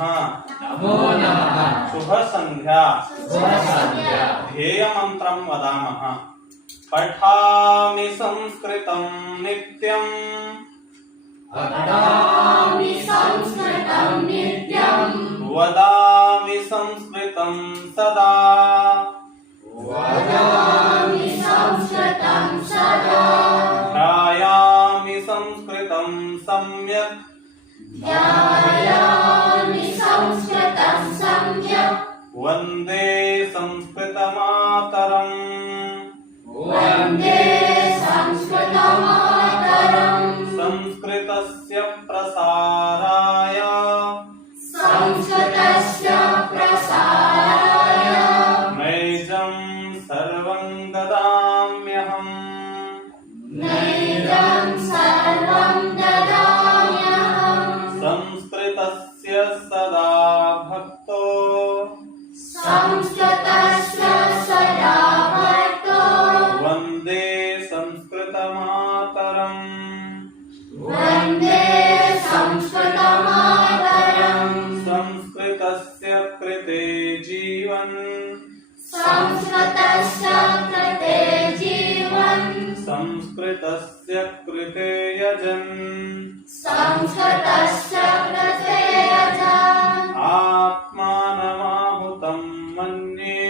नमो नमः शुभ संध्या शुभ संध्या ध्येय मंत्रं वदामः। पठामि संस्कृतं नित्यं पठामि संस्कृतं नित्यं वदामि संस्कृतं सदा वदामि संस्कृतं सदा ध्यायामि संस्कृतं सम्यक् ध्यायामि संस्कृतं सम्यक् वन्दे संस्कृतमातरम् वन्दे संस्कृतमातरम् संस्कृतस्य प्रसाराय संस्कृतस्य प्रसाराय नैजं सर्वं ददाम्यहम् नैजं सर्वं ददाम्यहम् संस्कृतस्य सदा भक्तो संस्कृतस्य सदा भक्तो वन्दे संस्कृतमातरम् वन्दे संस्कृतमातरम् संस्कृतस्य कृते जीवन् संस्कृतस्य कृते जीवन् संस्कृतस्य कृते यजन् संस्कृतस्य कृते यजन् आत्मानमाहुतं मन्ये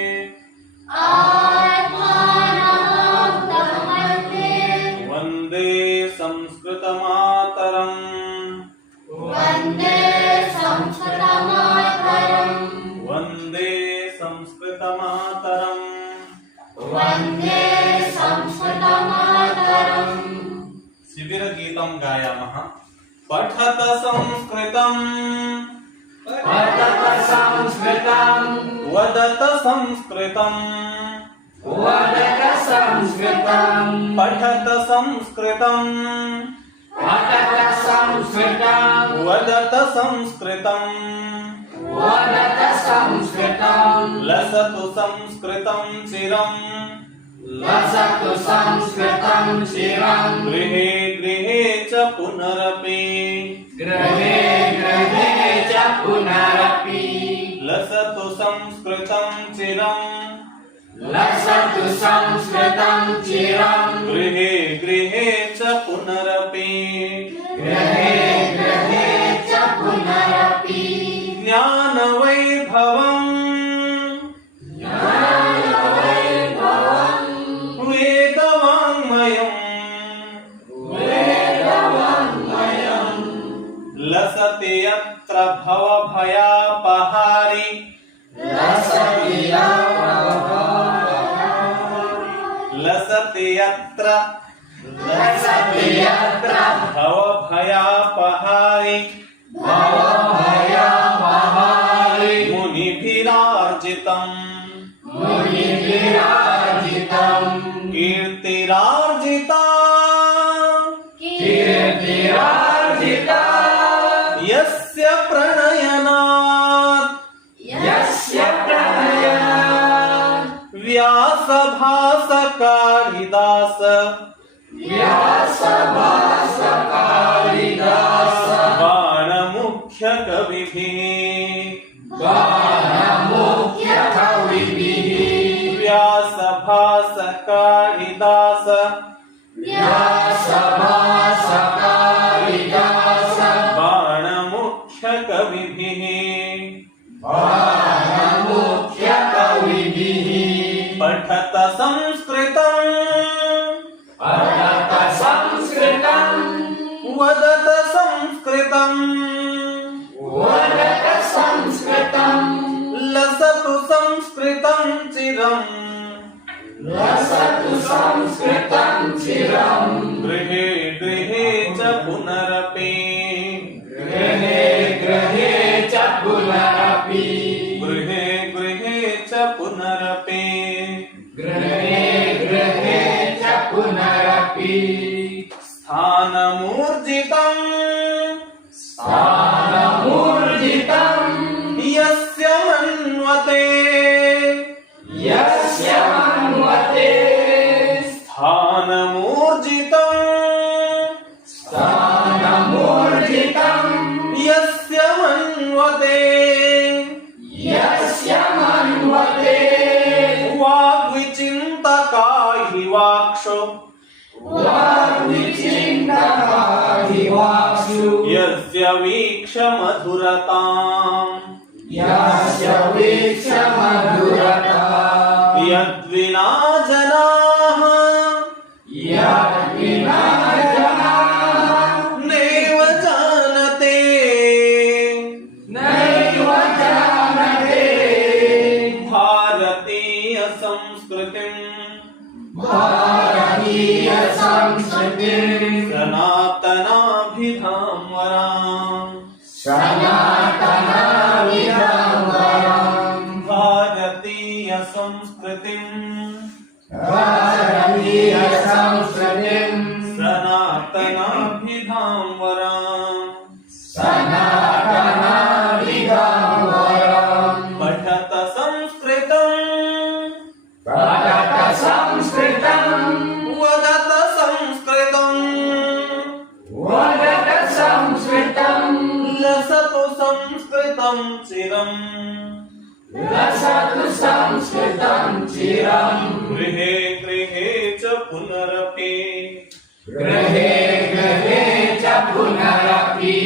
आत्मानमाहुतं मन्ये वन्दे संस्कृतमातरम् वन्दे संस्कृतमातरम् वन्दे संस्कृतमातरम् वन्दे संस्कृतमातरम् शिबिरगीतं गायामः। पठत संस्कृतम् पठत संस्कृतं वदत संस्कृतम् वदत संस्कृतं पठत संस्कृतम् पठत संस्कृतं वदत संस्कृतम् वदत संस्कृतं लसतु संस्कृतं चिरम् लसतु संस्कृतं चिरं गृहे गृहे च पुनरपि गृहे गृहे च पुनरपि लसतु संस्कृतं चिरम् लसतु संस्कृतं चिरं गृहे गृहे च पुनरपि गृहे गृहे च पुनरपि ज्ञानवैभवम् ज्ञानवैभवम् वेदवाङ्मयम् वेदवाङ्मयम् लसति यत्र भवभयापहारि लसति लसति यत्र लसति यत्र भवभयापहारि भवभयमहारि मुनिभिरार्जितम् मुनिभिरार्जितम् कीर्तिरार्जिता कीर्तिरार्जिता यस्य प्रणयनात् यस्य प्रणयनात् व्यासभासकालिदास व्यासभासकालिदास बाणमुख्यकविभिः बाणमुख्यकविभिः व्यासभासकालिदास व्यासभासकालिदास बाणमुख्यकविभिः बाणमुख्यकविभिः पठत संस्कृतम् पठत संस्कृतं वदत संस्कृतम् वदत संस्कृतं लसतु संस्कृतं चिरम् लसतु संस्कृतं चिरं गृहे गृहे च पुनरपि गृहे गृहे च पुनरपि गृहे गृहे च पुनरपि गृहे गृहे च पुनरपि स्थानमूर्जितम् स्थानमूर्जितं यस्य मन्वते यस्य मन्वते स्थानमूर्जितम् वाक्षो वाग्विचिन्तकाधिवाक्षु यस्य वीक्ष मधुरताम् यस्य वीक्ष मधुरता यद्विना जनाः यद्विना जनाः नैव जानते नैव जानते भारतीय संस्कृतिम् भारतीय संस्कृतिं सनातनाभिधां वराम् सनातनाभिधां भारतीय संस्कृतिम् भारतीय संस्कृतिं सनातनाभिधां वराम् सनातनाभिधां पठत संस्कृतम् पठत संस्कृतं वदत संस्कृतम् वदत संस्कृतं लसतु संस्कृतं चिरम् लसतु संस्कृतं चिरं गृहे गृहे च पुनरपि गृहे गृहे च पुनरपि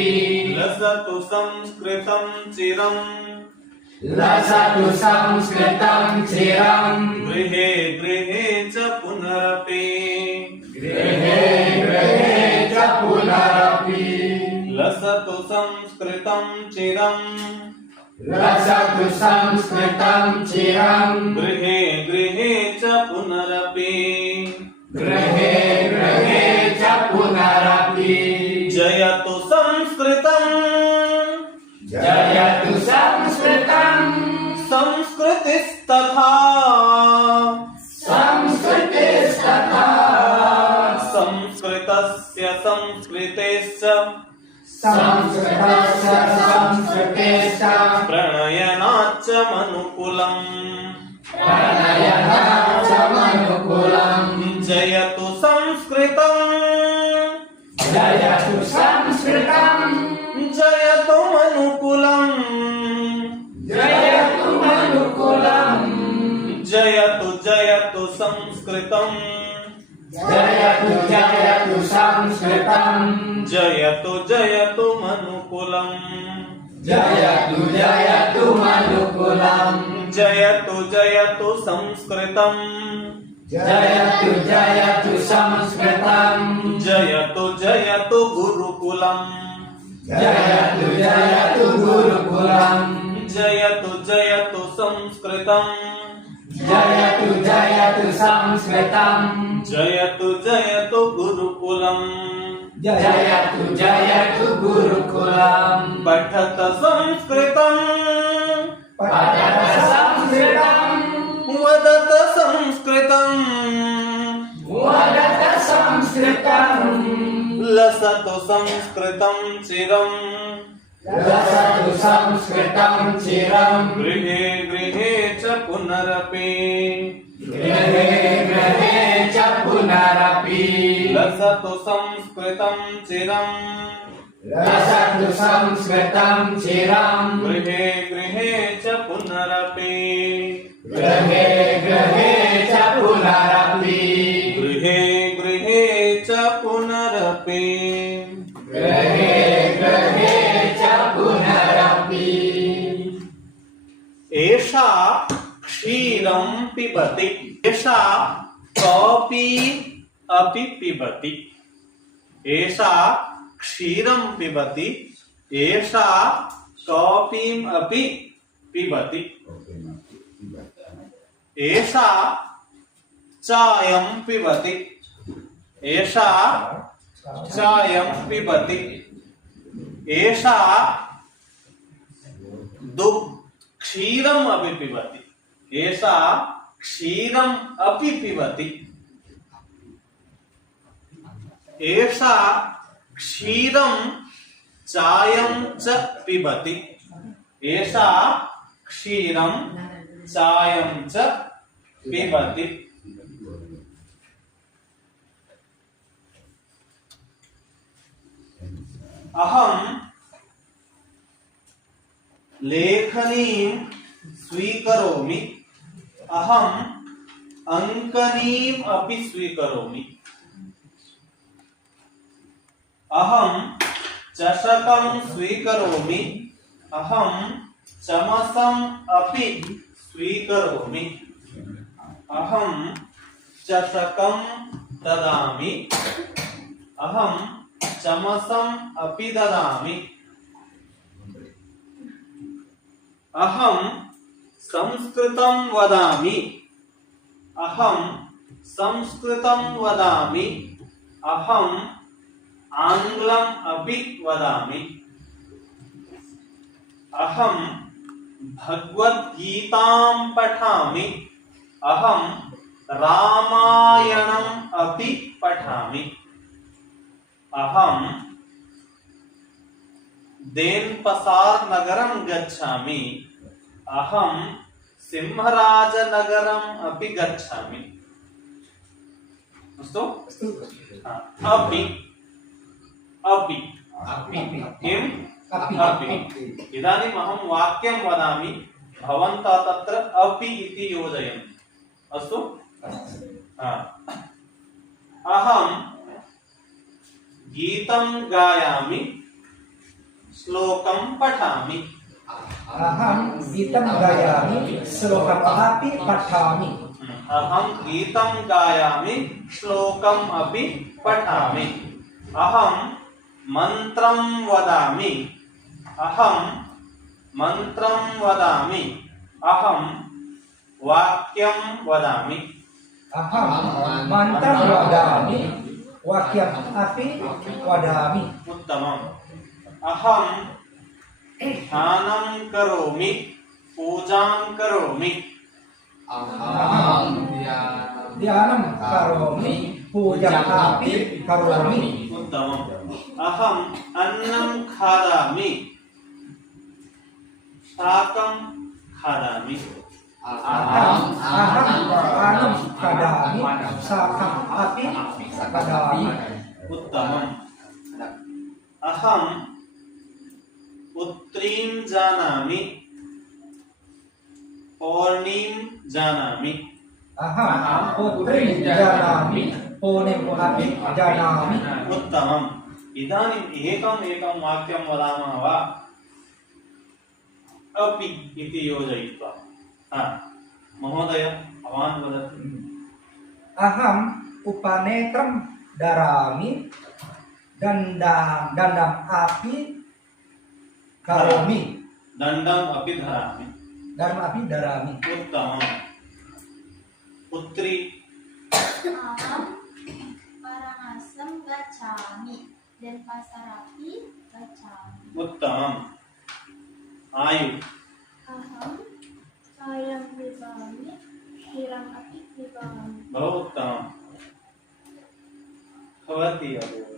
लसतु संस्कृतं चिरम् लसतु संस्कृतं चिरं गृहे गृहे च पुनरपि गृहे गृहे च पुनरपि लसतु संस्कृतं चिरम् लसतु संस्कृतं चिरं गृहे गृहे च पुनरपि गृहे गृहे च पुनरपि जयतु संस्कृतम् जयतु संस्कृतं संस्कृतिस्तथा संस्कृतिस्तथा संस्कृतस्य संस्कृतेश्च संस्कृतस्य संस्कृतेश्च प्रणयनाच्च मनुकुलम् प्रणयनाचमनुकुलम् जयतु संस्कृतम् जयतु संस्कृतं जयतु मनुकुलम् जयतु मनुकुलम् जयतु जयतु संस्कृतम् जयतु जयतु संस्कृतं जयतु जयतु मनुकुलम् जयतु जयतु मनुकुलम् जयतु जयतु संस्कृतम् जयतु जयतु संस्कृतं जयतु जयतु गुरुकुलम् जयतु जयतु गुरुकुलम् जयतु जयतु संस्कृतम् जयतु जयतु संस्कृतं जयतु जयतु गुरुकुलम् जयतु जयतु गुरुकुलम् पठत संस्कृतम् पठत संस्कृतं वदत संस्कृतम् वदत संस्कृतं लसतु संस्कृतं चिरम् लसतु संस्कृतं चिरं गृहे गृहे च पुनरपि गृहे गृहे च पुनरपि लसतु संस्कृतं चिरम् लसतु संस्कृतं चिरं गृहे गृहे च पुनरपि गृहे गृहे च पुनरपि गृहे गृहे च पुनरपि गृहे गृहे च पुनरपि एषा क्षीरं पिबति एषा कापी अपि पिबति एषा क्षीरं पिबति एषा कापीम् अपि पिबति एषा चायं पिबति एषा चायं पिबति एषा क्षीरम् अपि पिबति एषा क्षीरम् अपि पिबति एषा क्षीरं चायं च पिबति एषा क्षीरं चायं च पिबति अहं लेखनीं स्वीकरोमि अहं अंकनीम् अपि स्वीकरोमि अहं चषकं स्वीकरोमि अहं चमसम् अपि स्वीकरोमि अहं चषकं ददामि अहं चमसम् अपि ददामि अहं संस्कृतं वदामि अहं संस्कृतं वदामि अहं आङ्ग्लम् अपि वदामि अहं भगवद्गीतां पठामि अहं रामायणम् अपि पठामि अहं देन्पसार नगरं गच्छामि अहं सिंहराजनगरम् अपि गच्छामि अस्तु अपि अपि किम् अपि इदानीम् अहं वाक्यं वदामि भवन्तः तत्र अपि इति योजयन्तु अस्तु अहं गीतं गायामि श्लोकं पठामि अहं गीतं गायामि श्लोकमपि पठामि अहं गीतं गायामि श्लोकम् अपि पठामि अहं मन्त्रं वदामि अहं मन्त्रं वदामि अहं वाक्यं वदामि अहं मन्त्रं वदामि वाक्यम् अपि वदामि उत्तमम् अहं ध्यानं करोमि पूजां करोमि अहं ध्यानं करोमि पूजामपि करोमि उत्तमम् अहम् अन्नं खादामि शाकं खादामि अहं अन्नं खादामि शाकम् अपि खादामि उत्तमम् अहम् पुत्रीं जानामि पौर्णीं जानामि अहं पुत्रीं जानामि पौर्णीम् अपि जानामि उत्तमम् इदानीम् एकं वाक्यं वदामः वा अपि इति योजयित्वा महोदय भवान् वदतु अहम् उपनेत्रं धरामि दण्डम् अपि करोमि दण्डम् अपि धरामि धर्ममपि धरामि उत्तमम् पुत्री अहं परामर्शं गच्छामि देवपासारपि गच्छामि उत्तमम् आयु अहं चायं पिबामि क्षीरम् अपि पिबामि बहु उत्तमम् भवती अभूत्